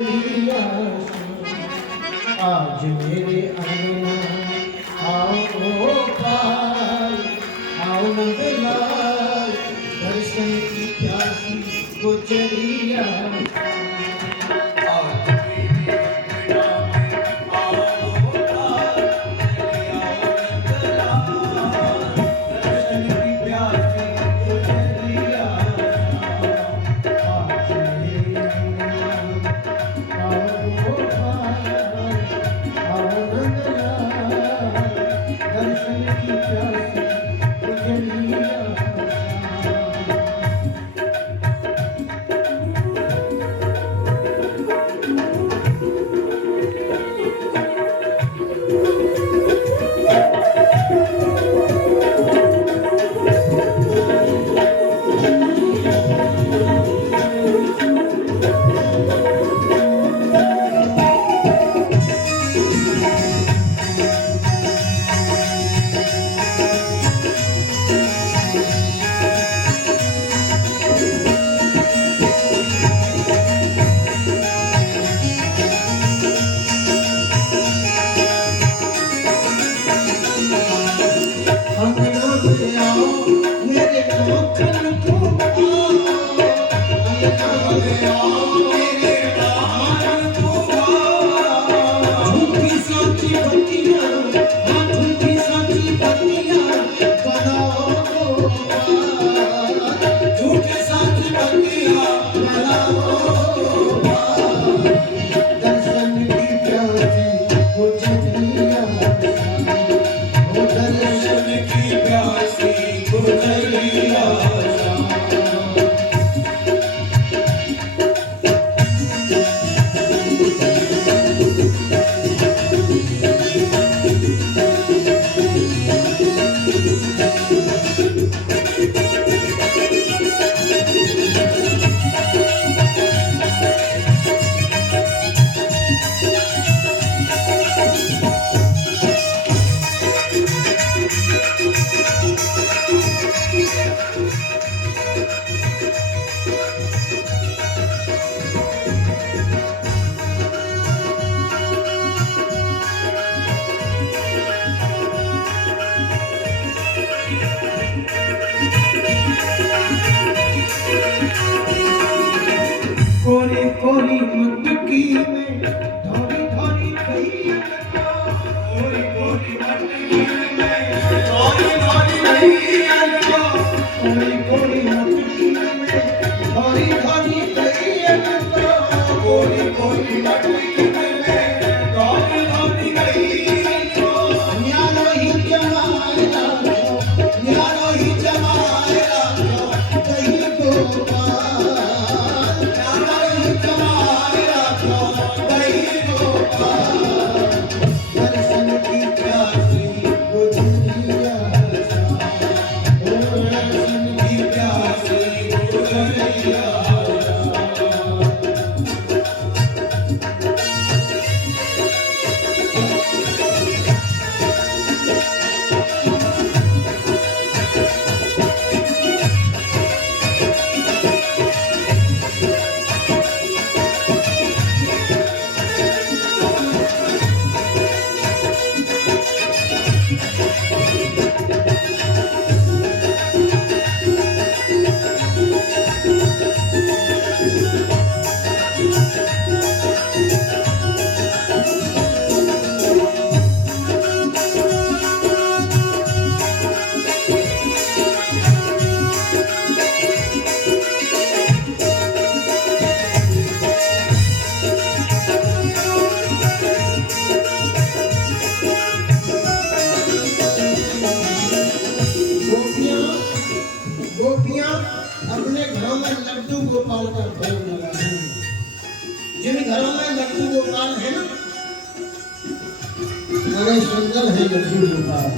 आज मेरे अंगना आओ पार, आओ नंदलाल, दर्शन की प्यासी गुजरिया। कोरी कोरी मटकी में धोरी धोरी कही, कोरी कोरी मटकी में धोरी धोरी कही, कोरी कोरी मटकी में धोरी धोरी कही, कोरी कोरी मटकी में धोरी धोरी कही। न्यानो ही जमाएगा, न्यानो ही जमाएगा, कहीं गोपाल अपने घरों में लड्डू गोपाल का भोग लगाते हैं। जिन घरों में लड्डू गोपाल है ना, बड़े सुंदर है लड्डू गोपाल।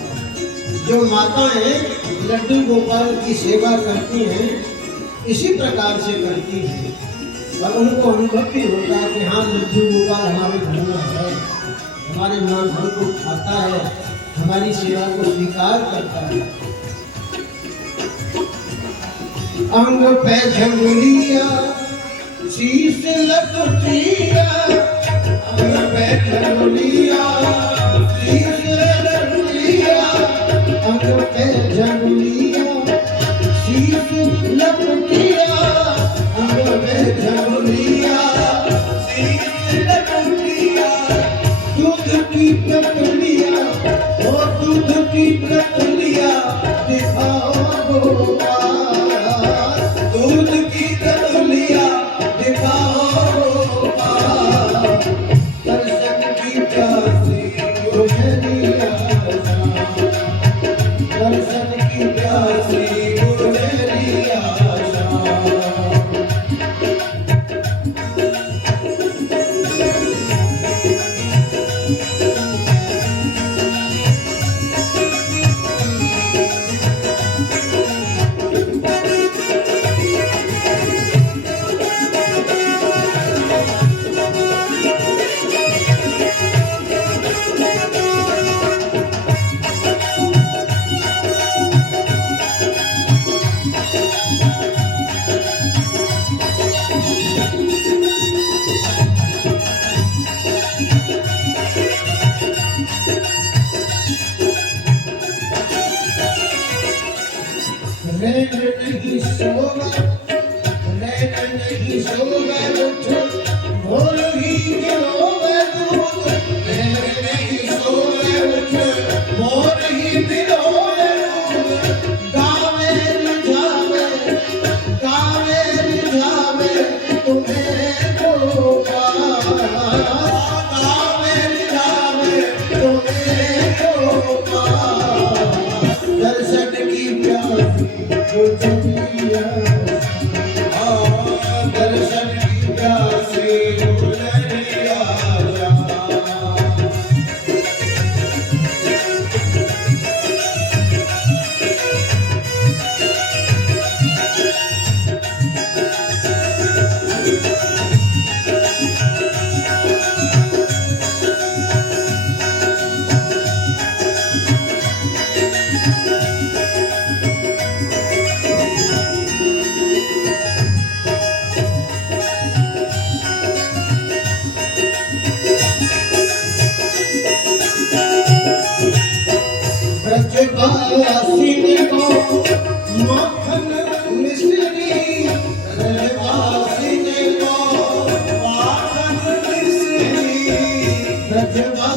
जो माताएं लड्डू गोपाल की सेवा करती हैं, इसी प्रकार से करती हैं, और उनको अनुभव भी होता है कि हाँ, लड्डू गोपाल हमारे घर में है, हमारे मांस को खाता है, हमारी सेवा को स्वीकार करता है। अंग पे झंगुलिया शीश लपटिया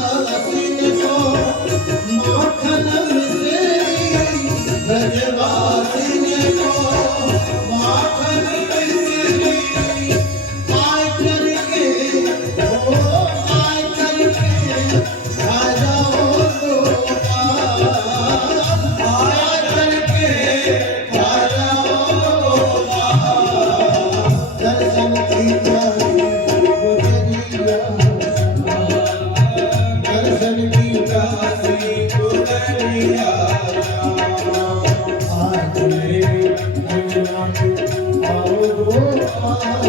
ब्रजवासिन को माखन मिश्री, ब्रजवासिन को माखन मिश्री, पाय करके ओ पाय करके खा जाओ गोपाल, पाय करके खा जाओ गोपाल, दर्शन की दर्शन की काशी गुजरिया, आज मेरे आओ गोपाल,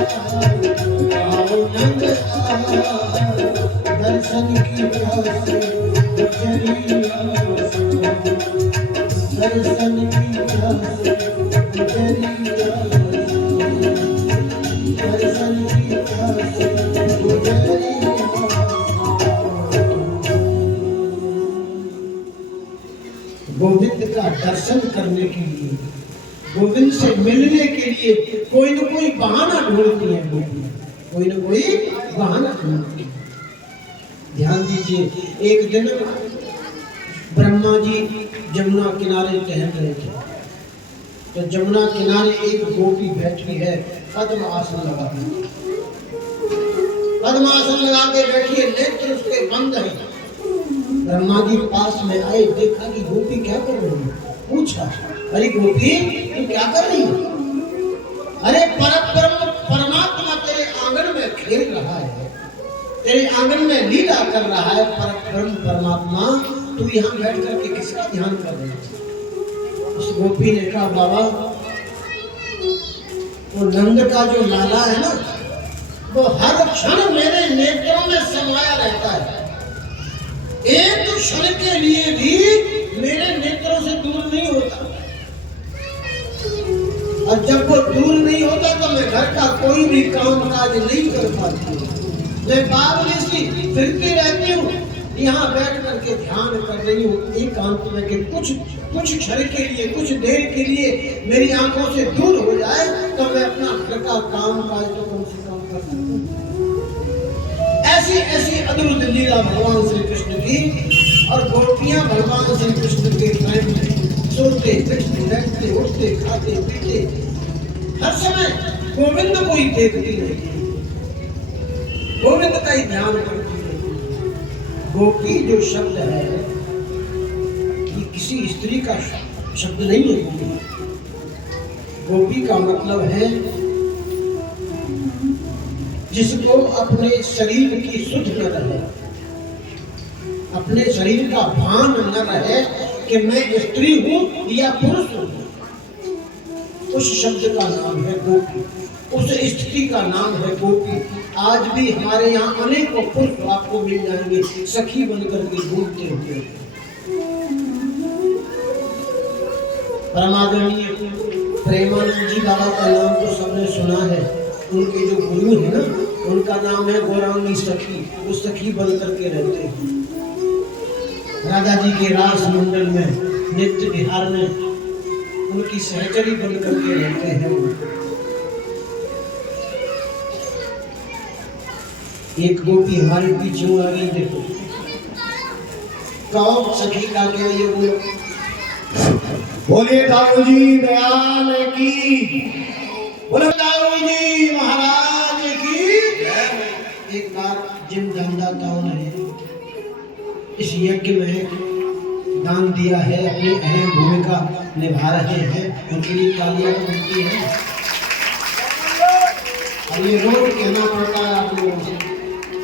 आओ नंदलाल, दर्शन की काशी गुजरिया, दर्शन की काशी गुजरिया, दर्शन की काशी गुजरिया। गोविंद का दर्शन करने के लिए, गोविंद से मिलने के लिए कोई न कोई बहाना ढूंढती है, कोई न कोई बहाना ढूंढती है। ध्यान दीजिए, एक दिन ब्रह्मा जी जमुना किनारे टहल रहे थे, तो जमुना किनारे एक गोपी बैठी है, पद्म आसन लगा, पद्म आसन लगा के बैठी है, नेत्र उसके बंद है। ब्रह्मा जी पास में आए, देखा कि गोपी क्या कर रही है, पूछा, अरे गोपी तू क्या कर रही है? अरे परब्रह्म परमात्मा तेरे आंगन में खेल रहा है, तेरे आंगन में लीला कर रहा है परब्रह्म परमात्मा, तू यहाँ बैठ करके किसका ध्यान कर रही है? उस गोपी ने कहा, बाबा वो नंद का जो लाला है ना, वो हर क्षण मेरे नेत्रों में समाया रहता है, एक क्षण के लिए भी मेरे नेत्रों से दूर नहीं होता, और जब वो दूर नहीं होता तो मैं घर का कोई भी काम काज नहीं कर पाती, मैं बाग में सी फिरती रहती हूँ, यहाँ बैठ करके ध्यान कर रही हूँ एकांत में कि कुछ क्षण के लिए, कुछ देर के लिए मेरी आंखों से दूर हो जाए तो मैं अपना घर का काम काज तो कम से कम कर सकूं। ऐसी ऐसी अद्भुत लीला भगवान श्री कृष्ण की, और गोपियां भगवान श्री कृष्ण के प्रेम में सोते बैठते बैठते उठते खाते पीते हर समय गोविंद को ही देखती रहती, गोविंद का ही ध्यान करती रहती। गोपी जो शब्द है ये किसी स्त्री का शब्द नहीं है, गोपी का मतलब है जिसको अपने शरीर की सुध न रहे, अपने शरीर का भान न रहे कि मैं स्त्री हूं या पुरुष हूं, उस शब्द का नाम है गोपी, उस स्थिति का नाम है गोपी। आज भी हमारे यहाँ अनेकों पुरुष आपको मिल जाएंगे सखी बनकर के घूमते हुए। परमादरणीय प्रेमानंद जी बाबा का नाम तो सबने सुना है, उनके जो गुरु है ना उनका नाम है गौरांगी सखी, वो सखी बन करके रहते हैं। राधा जी के रास मंडल में नित्य विहार में उनकी सहचरी बन करके रहते हैं। एक गोपी हमारे पीछे आ गई, देखो कौन सखी का क्या ये बोलो, बोले दाऊ जी दयाल की, बोले दाऊ जी महाराज की। एक बार जिन दानदाताओं ने इस यज्ञ में दान दिया है, अपनी अहम भूमिका निभा रहे हैं, उनके लिए तालियां बनती हैं। अब ये रोज कहना पड़ता है आप लोगों से,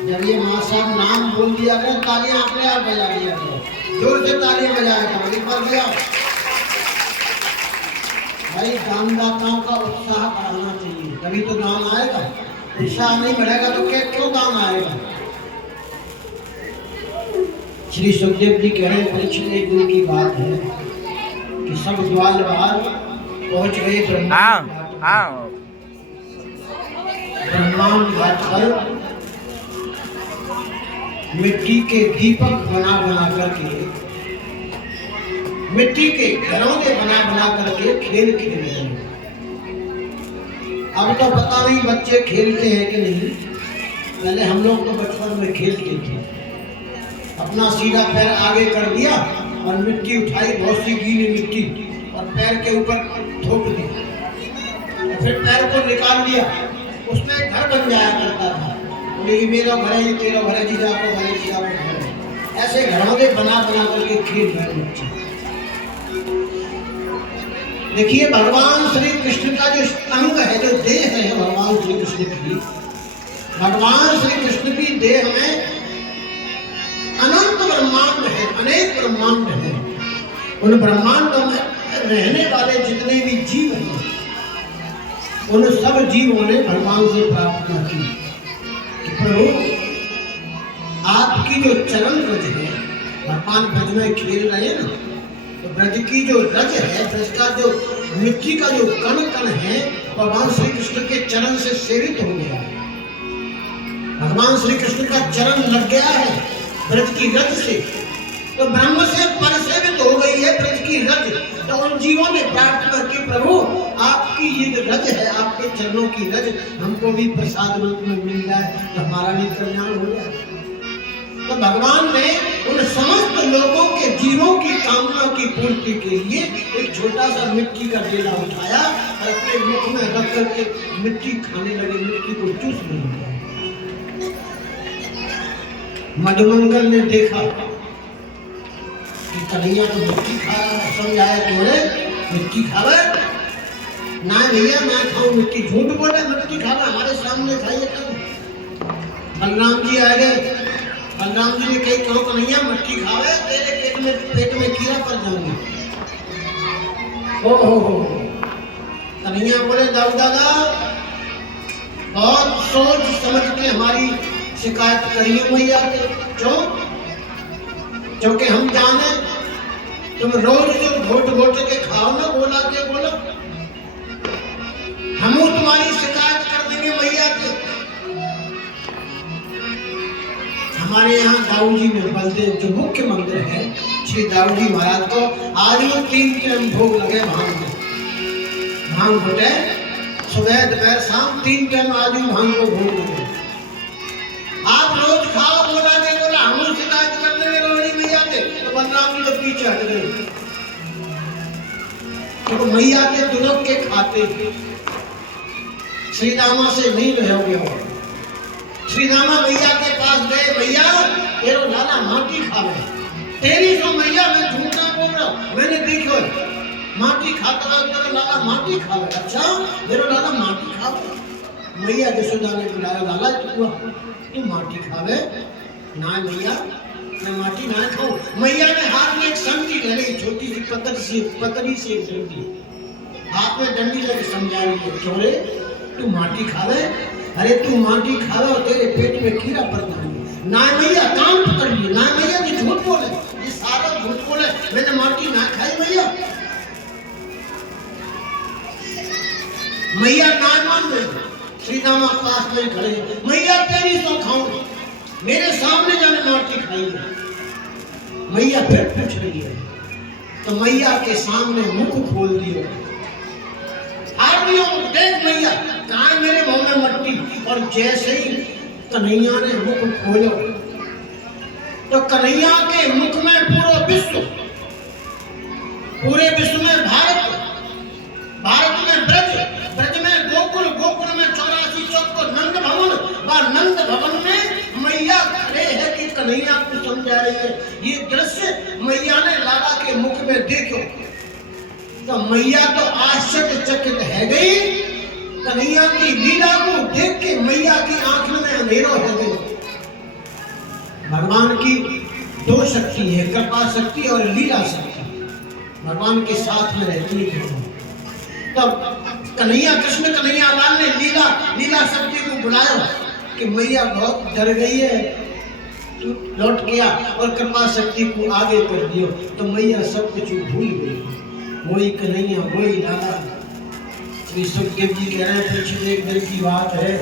जब ये माँ साहब नाम बोल दिया करें तालियां अपने आप बजा दिया करें, जोर से तालियां बजाया करो, एक बार दिया। भाई दानदाताओं का उत्साह बढ़ाना चाहिए, तभी तो दान आएगा, उत्साह नहीं बढ़ेगा तो क्यों दान आएगा। श्री सुखदेव जी कह रहे हैं, परीक्षित एक दिन की बात है कि सब ग्वाल बाहर पहुंच गए ब्रह्मांड घाट पर, मिट्टी के दीपक बना बना करके, मिट्टी के घरौंदे बना बना करके खेल खेल रहे हैं। अब तो पता नहीं बच्चे खेलते हैं कि नहीं, पहले हम लोग तो बचपन में खेलते थे। अपना सीधा पैर आगे कर दिया और मिट्टी उठाई, बहुत सी गीली मिट्टी, और पैर के ऊपर थोप दी, फिर पैर को निकाल दिया। उसमें घर बन जाया करता था, बोले ये मेरा घर है, ये तेरा घर है, जीजा को घर है, जीजा को घर है। ऐसे घरों के बना बना करके खेल रहे बच्चे। देखिए भगवान श्री कृष्ण का जो अंग है, जो देह है भगवान श्री कृष्ण की, भगवान श्री कृष्ण की देह में अनंत ब्रह्मांड है, अनेक ब्रह्मांड है। उन ब्रह्मांडों में रहने वाले जितने भी जीव हैं, उन सब जीवों ने भगवान से प्रार्थना की कि प्रभु आपकी जो चरण रज है, भगवान ब्रज में खेल रहे हैं ना, तो ब्रज की जो रज है, ब्रज का जो मिट्टी का जो कण कण है, भगवान श्री कृष्ण के चरण से सेवित हो गया है। भगवान श्री कृष्ण का चरण लग गया है ब्रज की रज से, तो ब्रह्म से परिसेवित हो गई है ब्रज की रज। तो उन जीवों ने प्रार्थना की प्रभु आपकी ये जो रज है, आपके चरणों की रज हमको भी प्रसाद रूप में मिल जाए तो हमारा भी कल्याण हो जाए। तो भगवान ने उन समस्त लोगों के जीवों की कामना की पूर्ति के लिए एक छोटा सा मिट्टी का डेला उठाया और अपने मुख में रख करके मिट्टी खाने लगे, मिट्टी को चूसने लगे। मधुमंगल ने देखा कि कन्हैया तो मिट्टी खा रहा है, समझाया क्यों मिट्टी खावे ना भैया, मैं खाऊं मिट्टी, झूठ बोले मिट्टी खाना, हमारे सामने खाइए कब। बलराम जी आ गए, बलराम जी ने कही कहो कन्हैया मिट्टी खावे, तेरे पेट में कीड़ा पड़ जाएंगे। हो कन्हैया बोले दाऊ दादा बहुत सोच समझ के हमारी शिकायत करिए मैया के, क्योंकि हम जाने तुम रोज जो घोट घोट के खाओ ना, बोला के बोलो, हम तुम्हारी शिकायत कर देंगे मैया के। हमारे यहाँ दाऊ जी में बलदेव जो मुख्य मंदिर है, श्री दाऊ जी महाराज को आज वो 3 टाइम भोग लगे भांग में, भांग घोटे सुबह दोपहर शाम 3 टाइम आज भांग को भोग लगे। आप रोज खाओ, बोला नहीं बोला, हम शिकायत कर देंगे रोहिणी मैया के। तो बलराम जी तो पीछे हट गए, तो मैया के दुलक के खाते श्री रामा से नहीं रहोगे। श्री रामा मैया के पास गए, मैया तेरो लाला माटी खावे, तेरी तो मैया मैं झूठ ना बोल रहा हूं, मैंने देखो माटी खाता है, तेरा लाला माटी खावे। अच्छा मेरा लाला माटी खावे। मैया यशोदा ने बुलाया, लाला तू माटी खावे ना? मैया मैं माटी ना खाऊं। मैया ने हाथ में एक संगठी ले ली, छोटी सी पतली सी एक डंडी, हाथ में डंडी लेके समझा रही है, छोरे तू माटी खावे, अरे तू माटी खावे और तेरे पेट में कीड़ा पड़ जाएगा। ना मैया कान पकड़ लिए, ना मैया ये झूठ बोले, ये सारा झूठ बोले, मैंने माटी ना खाई मैया। मैया ना मान गई। श्री रामा पास में खड़े, मैया तेरी तो खाऊं, मेरे सामने जाने माटी खाई है। मैया फिर पूछ रही है, तो मैया के सामने मुख खोल दियो, देख मैया कहाँ है मेरे मुंह में मट्टी। और जैसे ही कन्हैया ने मुख खोलो तो कन्हैया के मुख में पूरे विश्व में भारत में ब्रज में गोकुल, गोकुल में 84 चौक को नंद भवन, व नंद भवन में मैया खड़े है कि कन्हैया को समझा रही है। ये दृश्य मैया ने लाला के मुख में देखो तो मैया तो आश्चर्यचकित है गई। कन्हैया की लीला को देख के मैया की आंख में अंधेरा हो गई। भगवान की 2 शक्ति है, कृपा शक्ति और लीला शक्ति, भगवान के साथ में रहती है। तब कन्हैया कृष्ण कन्हैया लाल ने लीला शक्ति को बुलाया कि मैया बहुत डर गई है, तू लौट गया और कृपा शक्ति को आगे कर दियो। तो मैया सब कुछ भूल गई, वही कन्हैया वही लाला। श्री सुखदेव जी कह रहे हैं, पिछले एक दिन की बात है,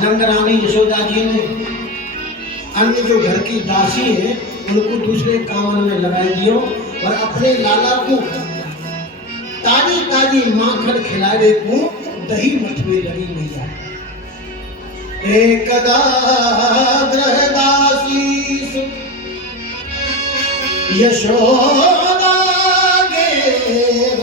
नंद रानी यशोदा जी ने अन्य जो घर की दासी है उनको दूसरे काम में लगा दियो और अपने लाला को ताजी माखन खिलावे को दही मठवे लगी मैया। एकदा गृहदासीस यशोदा गेव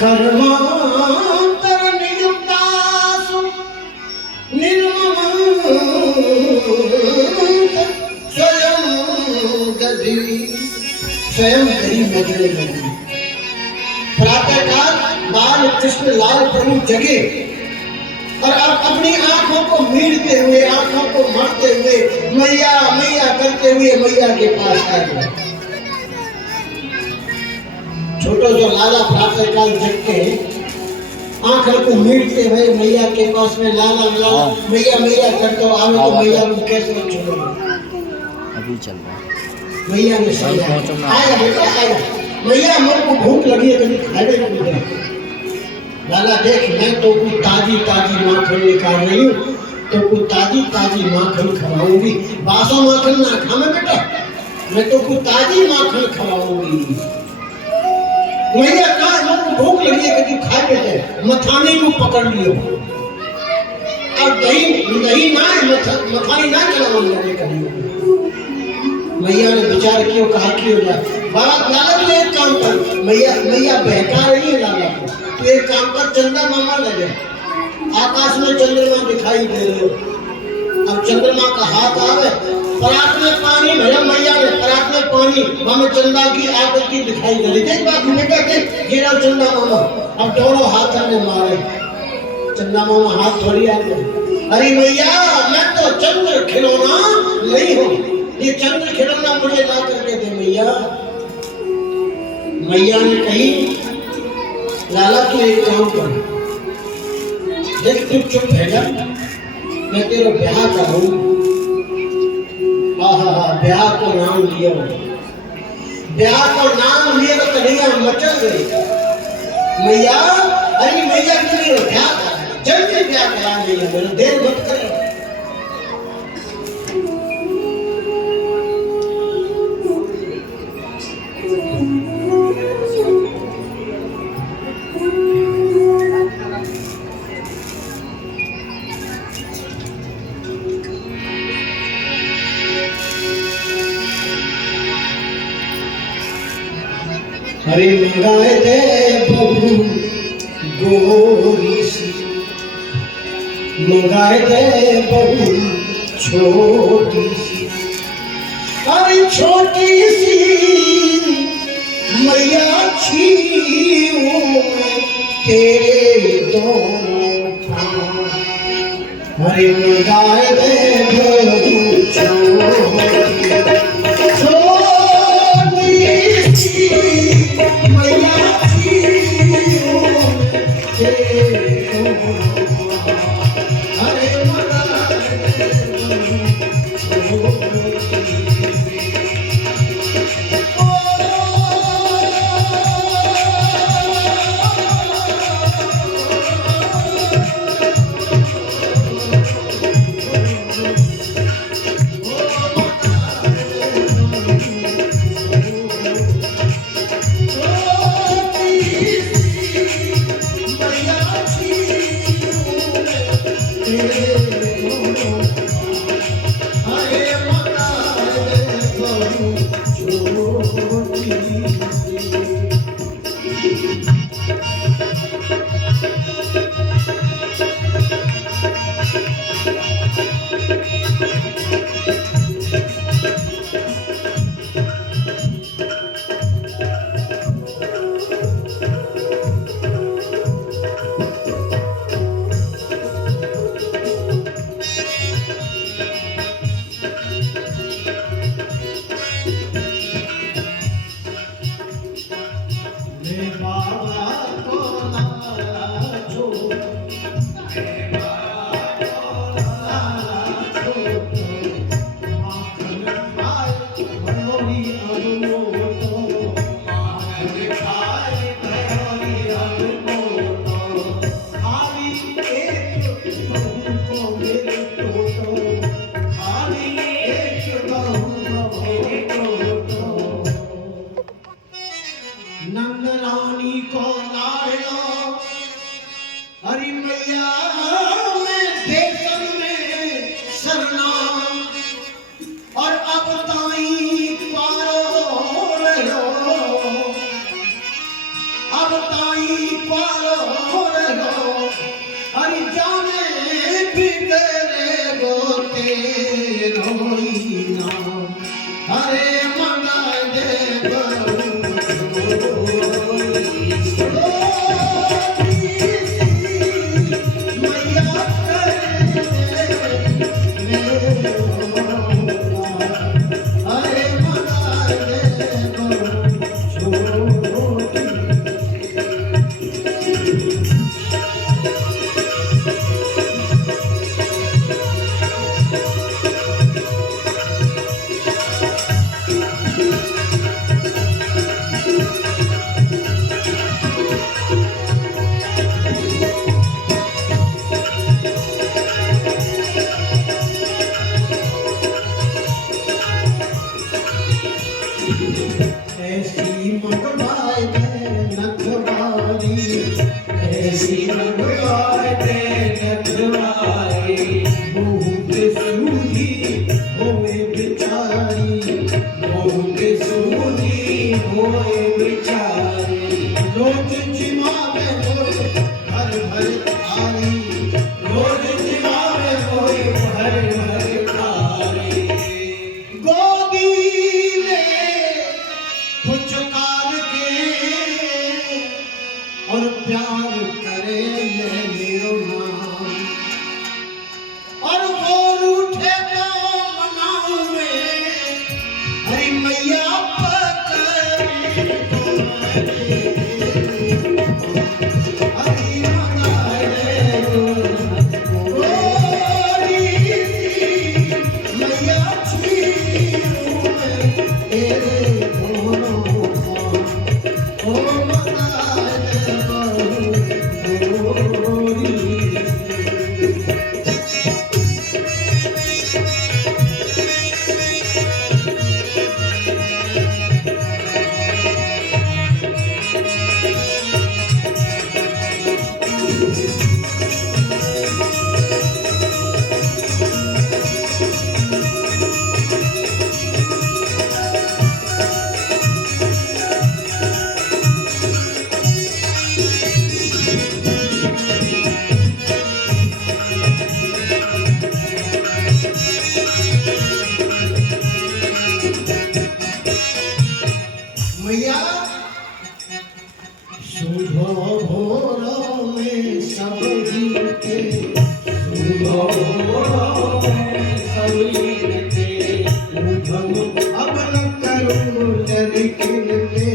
कर्मांतर नियुक्तासु स्वयं गधी नजरे लगी। प्रातःकाल बाल कृष्ण लाल प्रभु जगे और अब अपनी आंखों को मीड़ते हुए, आंखों को मारते हुए, मैया मैया करते हुए मैया के पास आ गए। छोटो जो लाला प्रातःकाल जग के आंखों को मीड़ते हुए मैया के पास में लाला लाला मैया मैया करते आवे तो मैया को कैसे छोड़ोगे? अभी चल रहा है। मैया ने आया बेटा आया, मैया मेरे को भूख लगी है, कभी खाने को दे। लाला देख, मैं तो कुछ ताजी ताजी माखन निकाल रही हूँ, तो कुछ ताजी ताजी माखन खवाऊंगी। बासो माखन ना खाना बेटा, मैं तो कुछ ताजी माखन खवाऊंगी। मैया कहा मेरे को भूख लगी है, कभी खा लेते। मथानी को पकड़ लियो और दही दही ना मथानी ना चलाओ लगे कभी। मैया ने विचार किया, कहा कि हो जाए बात लाला तो एक काम कर, मैया मैया बहका रही है लाला को, तो एक काम कर चंदा मामा लगे, आकाश में चंद्रमा दिखाई दे रहे हो। अब चंद्रमा का हाथ आवे, परात में पानी भरा मैया ने, परात में पानी, हमें चंदा की आकृति दिखाई दे रही। देख बात बेटा देख, गिरा चंदा मामा, अब दोनों हाथ ने मारे, चंदा मामा हाथ थोड़ी आ गए। अरे मैया मैं तो चंद्र खिलौना नहीं हूँ, ये चंद्र खिलौना मुझे ला करके दे मैया। मैया ने कही लाला तू एक काम कर, देख तू चुप है जा, मैं तेरा ब्याह करूँ। ब्याह को नाम लिया, ब्याह को नाम लिया तो कन्हैया मचल गई। मैया अरे मैया तुझे ब्याह करा, जल्दी ब्याह करा मैया, मेरा देर मत कर। हरे मंगाए दे बहू गोरी सी, मंगाए दे बहू छोटी सी, अरे छोटी सी मैया छीऊं मैं तेरे दोनों पाँव। हरे मंगाए दे बहू छोटी नंद रानी को लाडला हरि मैया में देशन में शरणा और अब ताई पारो रहो, अब ताई पारो रहो। हरि जाने भी तेरे गोते रोई ना, हरे मंगा दे ऐसी मंगवाए दे नखवारी, ऐसी मंगवाए दे नखवारी। बहुत सूझी होए बिचारी, बहुत सूझी होए बिचारी। रोज जिमा में होए भर भर थारी, रोज जिमा में होए भर भर थारी। गोदी पुचकार के और प्यार करे ले मेरो नाम, और वो रूठे तो मनाऊं मैं हरि मैया पकड़ हरि मनाए गोरी मैया छीनूं मैं तेरे मैया सुबह भोरों में सब गिनते, सुबह भोरों में सब गिनते। उधम अब न करूं लड़किनते,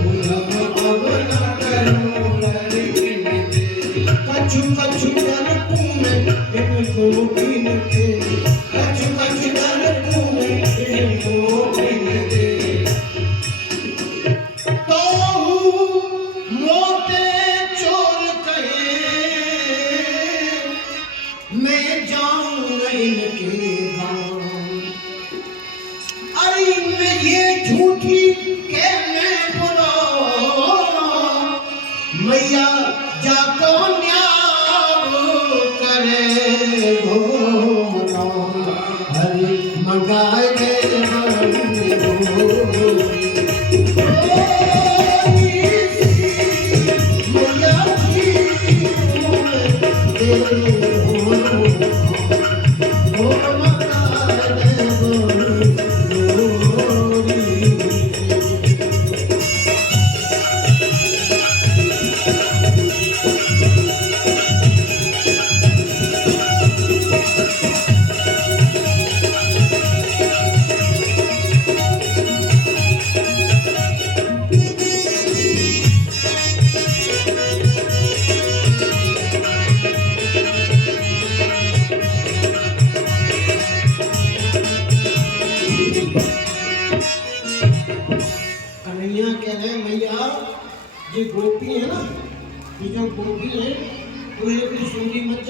उधम अब न करूं लड़किनते। कछु कछु डरपू में इनको गिनते, कछु कछु डरपू में इनको गिनते। मैं जाऊं इनके गाँव, अरे मैं ये झूठी के मैं बोलो मैया जाको न्याय करे हो, हरि मंगाए दे कन्हैया कह रहे मैया ये गोपी है ना, ये जो गोपी है तो ये कुछ सुनी मत जा।